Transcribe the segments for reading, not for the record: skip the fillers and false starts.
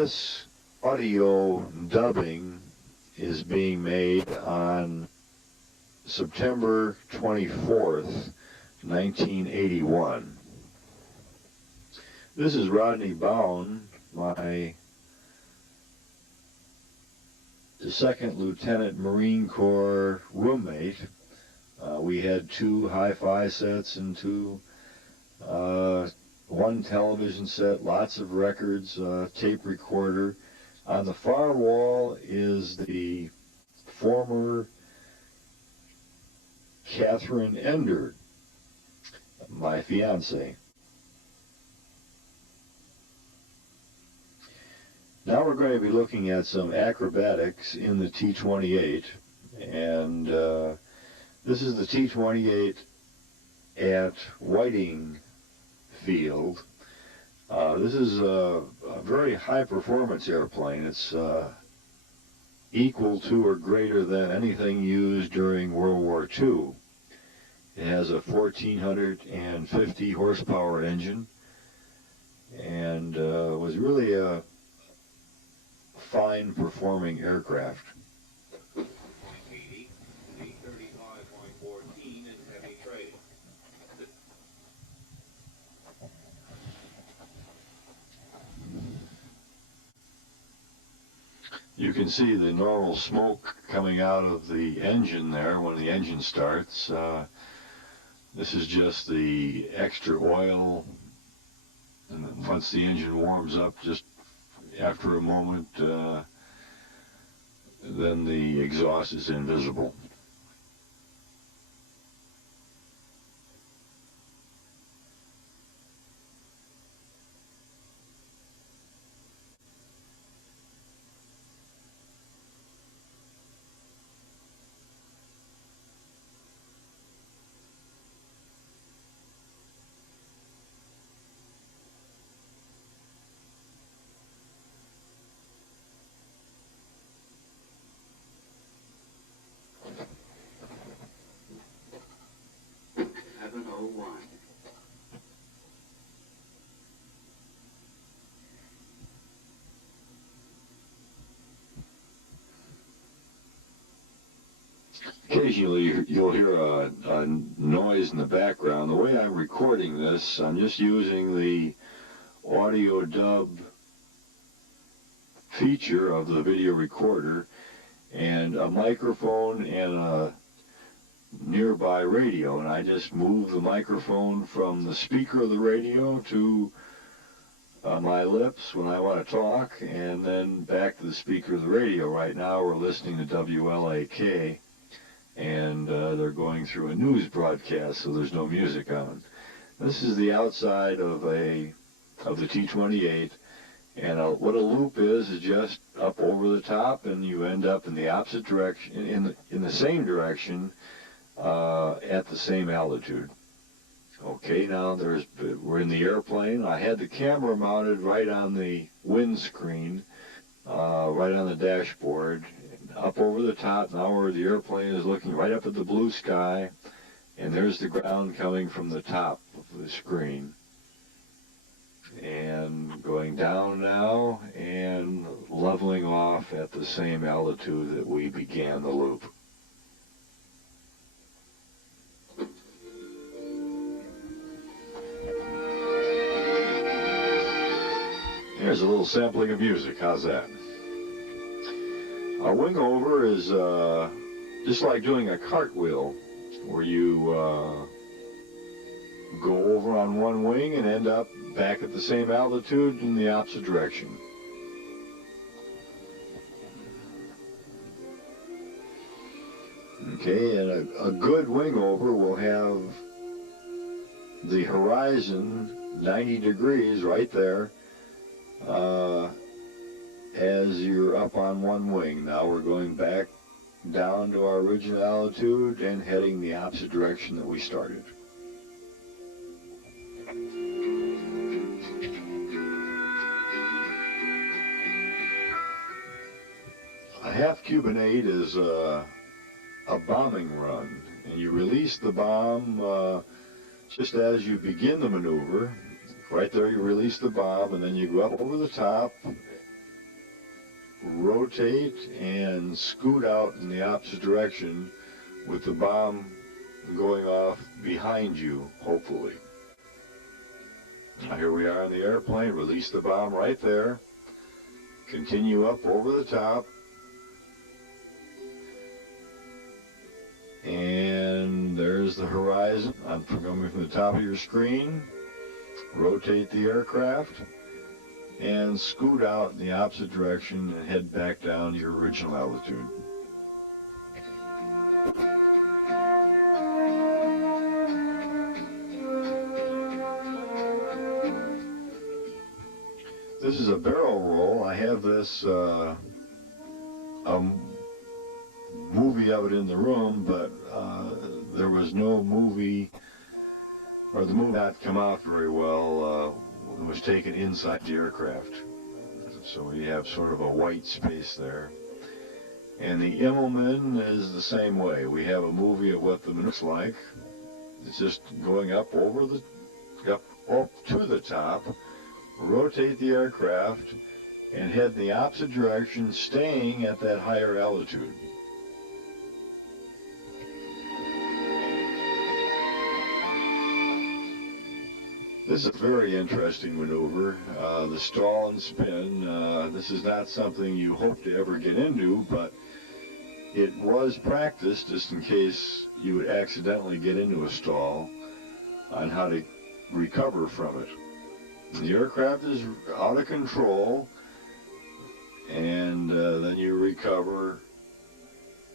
This audio dubbing is being made on September 24th, 1981. This is Rodney Bowen, my second lieutenant Marine Corps roommate. We had two hi-fi sets and one television set, lots of records, tape recorder. On the far wall is the former Catherine Ender, my fiance. Now we're going to be looking at some acrobatics in the T-28, and this is the T-28 at Whiting Field. This is a very high-performance airplane. It's equal to or greater than anything used during World War II. It has a 1,450 horsepower engine, and was really a fine performing aircraft. You can see the normal smoke coming out of the engine there when the engine starts. This is just the extra oil, and once the engine warms up, just after a moment, then the exhaust is invisible. Occasionally you'll hear a noise in the background. The way I'm recording this, I'm just using the audio dub feature of the video recorder and a microphone and a nearby radio, and I just move the microphone from the speaker of the radio to my lips when I want to talk, and then back to the speaker of the radio. Right now we're listening to WLAK, and they're going through a news broadcast, so there's no music on. This is the outside of the T-28, and what a loop is just up over the top, and you end up in the opposite direction, in the same direction, at the same altitude. Okay, now we're in the airplane. I had the camera mounted right on the windscreen, right on the dashboard, up over the top. Now where the airplane is looking right up at the blue sky, and there's the ground coming from the top of the screen. And going down now and leveling off at the same altitude that we began the loop. Here's a little sampling of music. How's that? A wing over is just like doing a cartwheel, where you go over on one wing and end up back at the same altitude in the opposite direction. Okay, and a good wing over will have the horizon 90 degrees right there, as you're up on one wing. Now we're going back down to our original altitude and heading the opposite direction that we started. A half Cubanate is a bombing run, and you release the bomb just as you begin the maneuver. Right there you release the bomb, and then you go up over the top rotate and scoot out in the opposite direction with the bomb going off behind you, hopefully. Now here we are on the airplane. Release the bomb right there. Continue up over the top. And there's the horizon. I'm coming from the top of your screen. Rotate the aircraft and scoot out in the opposite direction and head back down to your original altitude. This is a barrel roll. I have this a movie of it in the room, but there was no movie, or the movie did not come out very well. It was taken inside the aircraft. So we have sort of a white space there. And the Immelman is the same way. We have a movie of what the looks like. It's just going up over the, up to the top, rotate the aircraft, and head in the opposite direction, staying at that higher altitude. This is a very interesting maneuver, the stall and spin. This is not something you hope to ever get into, but it was practiced just in case you would accidentally get into a stall on how to recover from it. The aircraft is out of control, and then you recover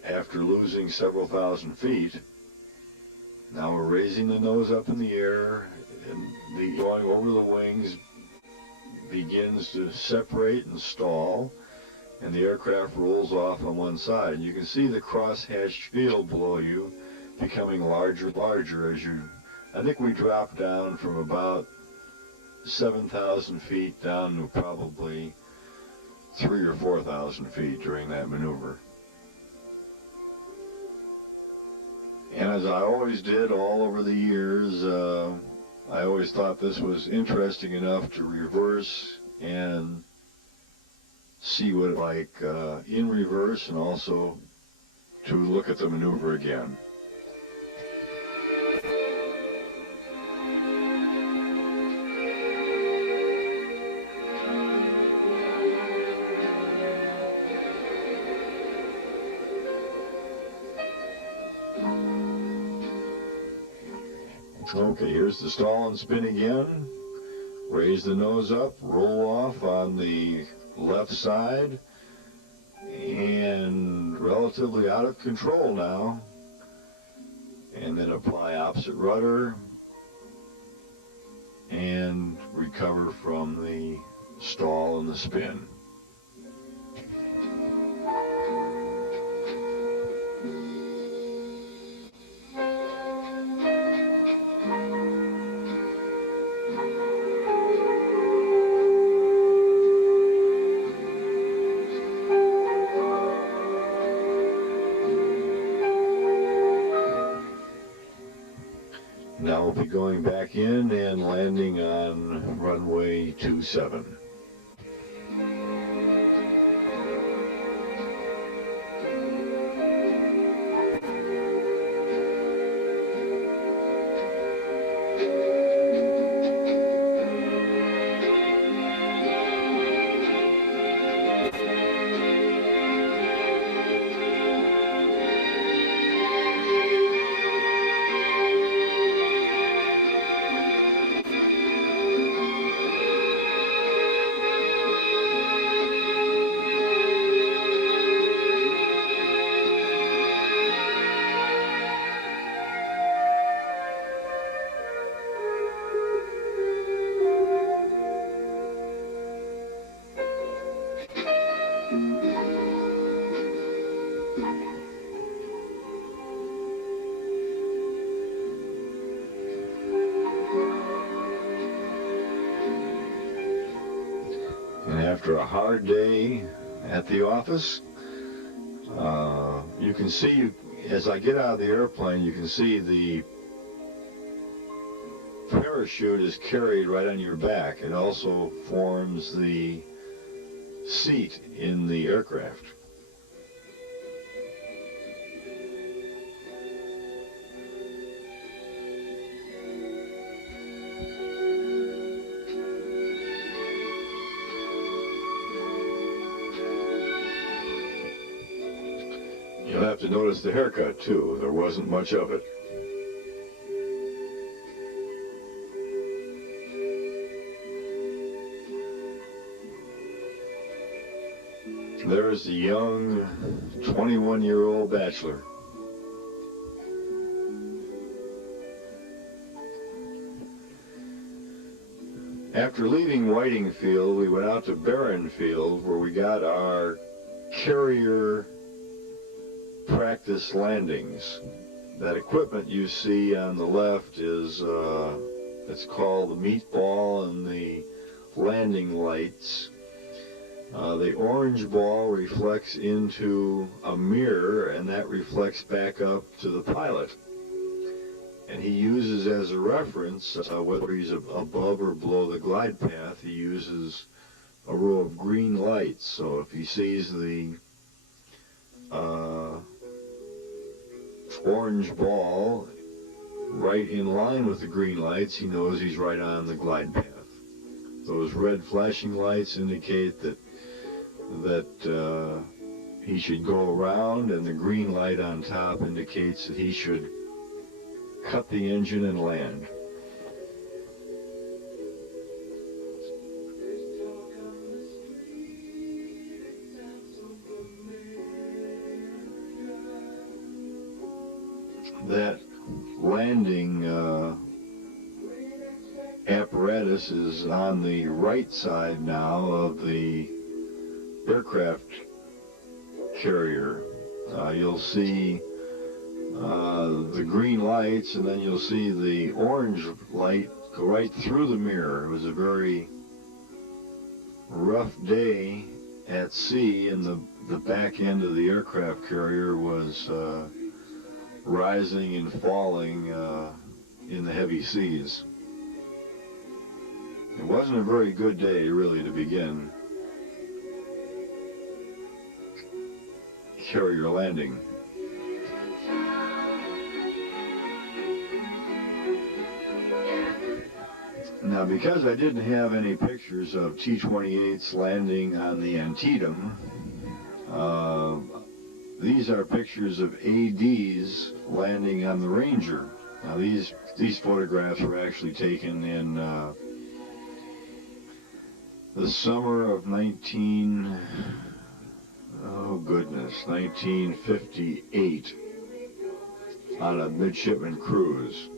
after losing several thousand feet. Now we're raising the nose up in the air, and the going over the wings begins to separate and stall, and the aircraft rolls off on one side. You can see the cross-hatched field below you becoming larger and larger as you, I think we dropped down from about 7,000 feet down to probably 3,000 or 4,000 feet during that maneuver. And as I always did all over the years, I always thought this was interesting enough to reverse and see what it's like in reverse, and also to look at the maneuver again. Okay, here's the stall and spin again. Raise the nose up, roll off on the left side, and relatively out of control now. And then apply opposite rudder and recover from the stall and the spin. Now we'll be going back in and landing on runway 27. After a hard day at the office, you can see, as I get out of the airplane, you can see the parachute is carried right on your back. It also forms the seat in the aircraft. You'll have to notice the haircut too. There wasn't much of it. There's the young 21-year-old bachelor. After leaving Whiting Field, we went out to Barron Field, where we got our carrier practice landings. That equipment you see on the left is it's called the meatball and the landing lights. The orange ball reflects into a mirror, and that reflects back up to the pilot. And he uses as a reference, whether he's above or below the glide path, he uses a row of green lights. So if he sees the orange ball right in line with the green lights, he knows he's right on the glide path. Those red flashing lights indicate that he should go around, and the green light on top indicates that he should cut the engine and land. That landing apparatus is on the right side now of the aircraft carrier. You'll see the green lights, and then you'll see the orange light go right through the mirror. It was a very rough day at sea, and the back end of the aircraft carrier was rising and falling in the heavy seas. It wasn't a very good day, really, to begin carrier landing. Now, because I didn't have any pictures of T-28s landing on the Antietam, these are pictures of ADs landing on the Ranger. Now, these photographs were actually taken in the summer of 1958 on a midshipman cruise.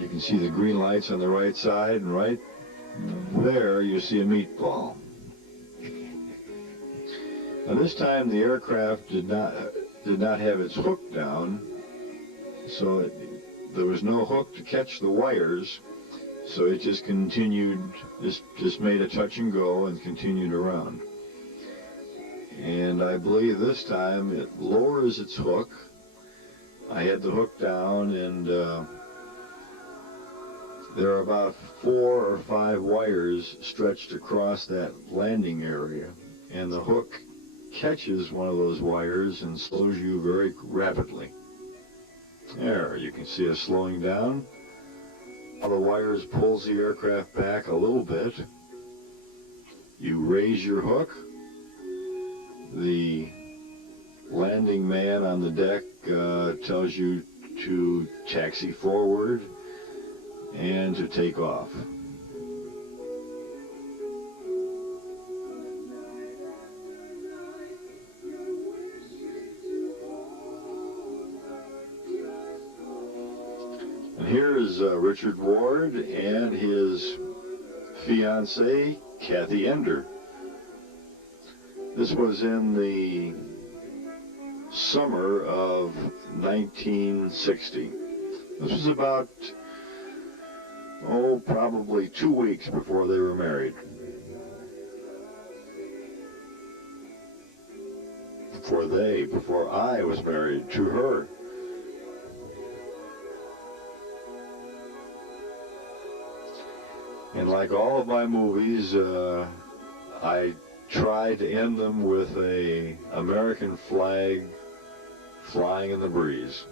You can see the green lights on the right side, and right there you see a meatball. Now, this time the aircraft did not have its hook down, so there was no hook to catch the wires, so it just continued, just made a touch and go and continued around. And I believe this time it lowers its hook. I had the hook down, and there are about 4 or 5 wires stretched across that landing area, and the hook catches one of those wires and slows you very rapidly. There, you can see us slowing down. While the wires pulls the aircraft back a little bit, you raise your hook. The landing man on the deck tells you to taxi forward and to take off. And here is Richard Ward and his fiancée, Kathy Ender. This was in the summer of 1960. This was about, probably 2 weeks before they were married. before I was married to her. And like all of my movies, I try to end them with a American flag flying in the breeze.